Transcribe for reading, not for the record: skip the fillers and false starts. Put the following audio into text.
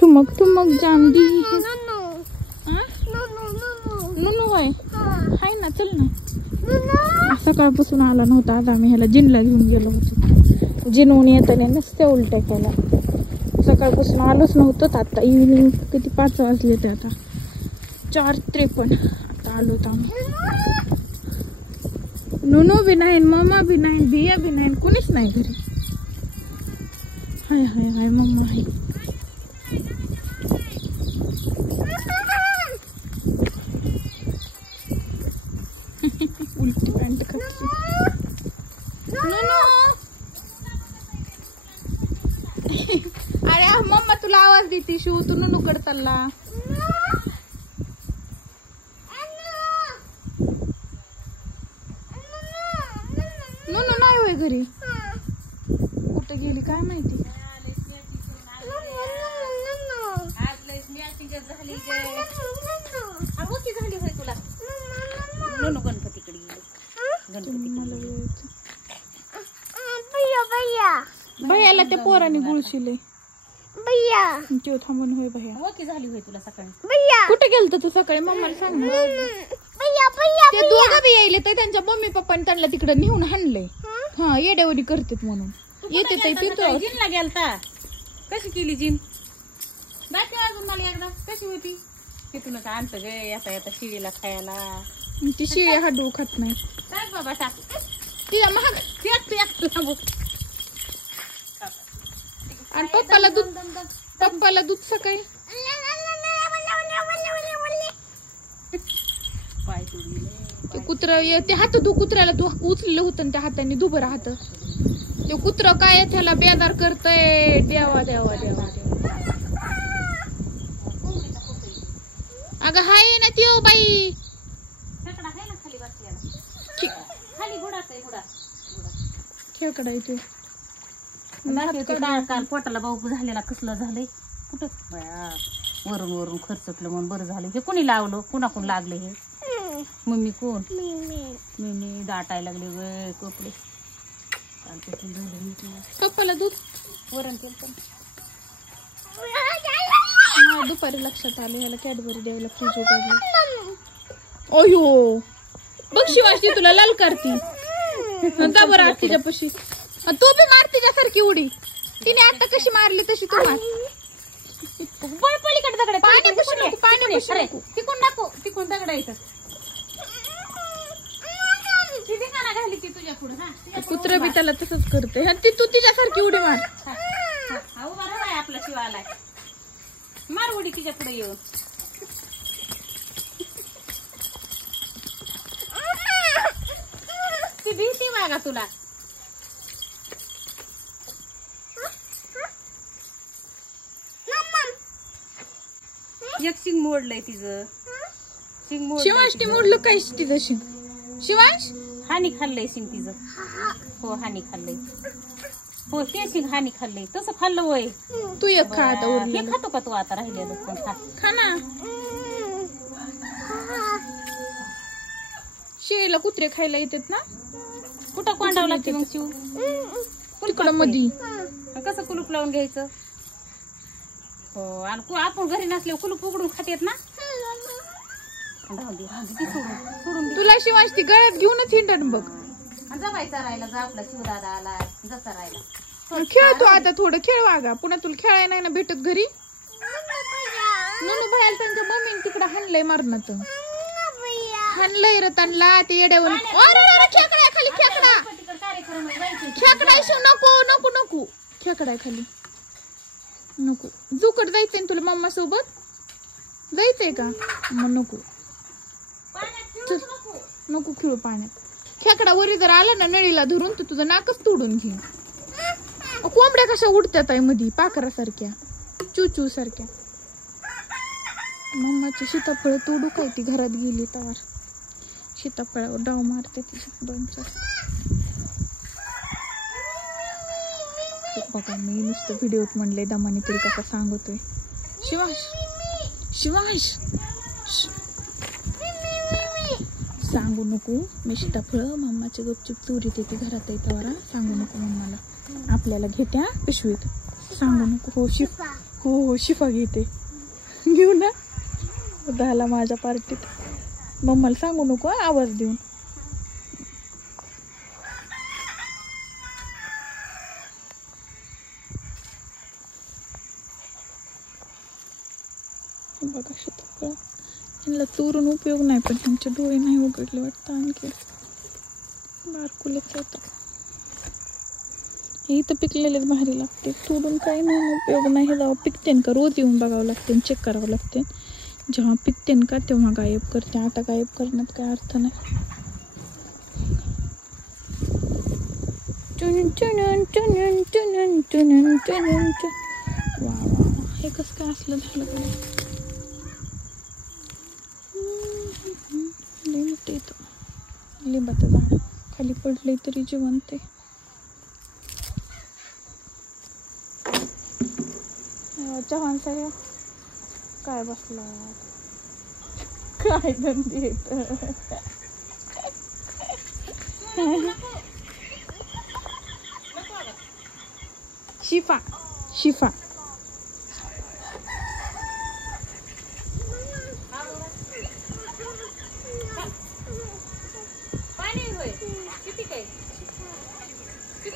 ठुमक ठुमक जामदी नुनू होय हाय ना चल ना. सकाळपासून आला नव्हता. आज आम्ही ह्याला जिनला घेऊन गेलो होतो. जिनवून येताना नसत्या उलट्या केला. सकाळपासून आलोच नव्हतं. आता इव्हिनिंग किती 5 वाजले ते आता 4:53 आता आलो होतो आम्ही. नुनू बी नाही, मम्मा बी नाही, बिया बी नाही, कोणीच नाही घरी. हाय हाय हाय मम्मा आहे. उलटी पॅन्ट खाती. अरे मम्मा तुला आवाज देते. शिव तू नुनू कडे चालला. नुनू नाही होय घरी. कुठे गेली काय माहिती. भैयाला त्या पोराने गुळशिले. भैया थांबून होय भैया झाली होय तुला सकाळी. कुठे गेलत तू सकाळी मम्माला सांग. ते दोघं बी यायले तर त्यांच्या मम्मी पप्पाने त्यांना तिकडे नेऊन हाणलंय. हा येड्यावरी करतेत म्हणून येते जिनला गेलता. कशी केली जिन दाखव अजून मला एकदा. कशी होती तिथूनच आणत ग येता येता शिळीला खायला. ती शिळी हाडू खात नाही. काय बाबा टाक तिला महाग. आणि पप्पाला दूध सकाळी. पाय तुडले ते कुत्र ते हात तू कुत्र्याला तू उचलेलं होतं त्या हाताने दुबर हात. ते कुत्र काय त्याला बेदार करतय. देवा देवा देवा देवा. अगं हाय ना ती बाई. खेकडा येते. काल पोटाला बाऊ झालेला कसलं झालंय. कुठं वरून वरून खर्चटलं म्हणून बरं झालं. हे कोणी लावलं कुणाकडून लागले हे. मम्मी कोण मी दाटायला लागले ग कपडे. पप्पाला दूध वरण केलं. दुपारी लक्षात आलं ह्याला कॅडबरी द्यायला फ्रीज उघडलं. अयो बघ शिवाशी तुला लाल करती. का बरं आरतीच्या पशी. तू बी मार तिच्यासारखी उडी. तिने आता कशी मारली तशी तू मार. पलीकडे दगड पाणी तिकून दाखव. तिकून दगड येतं. घाली ती तुझ्या पुढे. कुत्र बी त्याला तसंच करते. ती तू तिच्यासारखी उडी मार. बरोबर आपला शिवा आलाय. मार उडी तिच्या पुढे येऊन. ती भीती मागा तुला. एक शिंग मोडलंय तिचं. शिंग मोड. शिवांशने मोडलं काय तिचं शिंग. शिवांश हानी खाल्लंय शिंग तिचं. हो हानी खाल्लंय. हो ते शिंग हानी खाल्लंय. तसं खाल्लं वय. तू एक खा आता. हे खातो का तू आता राहिलेलं पण खा ना. शेळीला कुत्रे खायला येतात ना. कुठं कोंडावं लागते मग शिव. तिकडं मधी. कसं कुलूप लावून घ्यायचं. हो आणि आपण घरी नसले कुलूप उघडून खातेत ना. तुला शिवांश ती गळ्यात घेऊनच हिंडत बघ. जवाय चरायला जा. आपला शिवदादा आला जा चरायला. खेळ तू आता थोडं खेळ वागा. पुन्हा तुला खेळायला नाही ना भेटत घरी. नुनू भयाला त्यांच्या मम्मीने तिकडं हाणलंय मारणात. हाणलंय रतानला ते येड्यावर. खेकडा खाली खेकडा. खेकडा शिव नको नको नको. खेकडा खाली नको. जुकट जायचंय तुला मम्मा सोबत. जायचंय का मग नको. नको खेळू पाण्यात. खेकडा वरी जर आला ना नळीला धरून तर तुझं नाकच तोडून घे. कोंबड्या कशा उडत्यात आहे मधी पाखरासारख्या चूचू सारख्या. मम्माची सीताफळ तोडू काय ती घरात गेली तवर. सीताफळावर डाव मारते तिच्या 2-4. बघा मी नुसतं व्हिडिओत म्हणले दमाने तरी कसा सांगतोय. शिवांश शिवांश सांगू नको. मी सीताफळ मम्माची गपचूप चोरीत येते घरात येते. सांगू नको मम्माला. आपल्याला घेत्या पिशवीत. सांगू नको. हो हो हो शिफा घेते. घेऊ ना झाला माझ्या पार्टीत. मम्माला सांगू नको आवाज देऊन. बघा शेतकऱ्या यांना चोरून उपयोग नाही, पण त्यांचे डोळे नाही उघडले वाटतं. आणखी बारकुलेच येतं. हे इथं पिकलेलेच भारी लागते. तोडून काही नाही उपयोग नाही. हे जेव्हा पिकतेन का रोज येऊन बघावं लागते, चेक करावं लागते. जेव्हा पिकतेन का तेव्हा गायब करते. आता गायब करण्यात काय अर्थ नाही. वा वा हे कसं काय असलं झालं का? लिंबते लिंबाचं झाड खाली पडले तरी जिवंत आहे. चव्हाण साहेब काय बसला काय धंदे येत. शिफा शिफा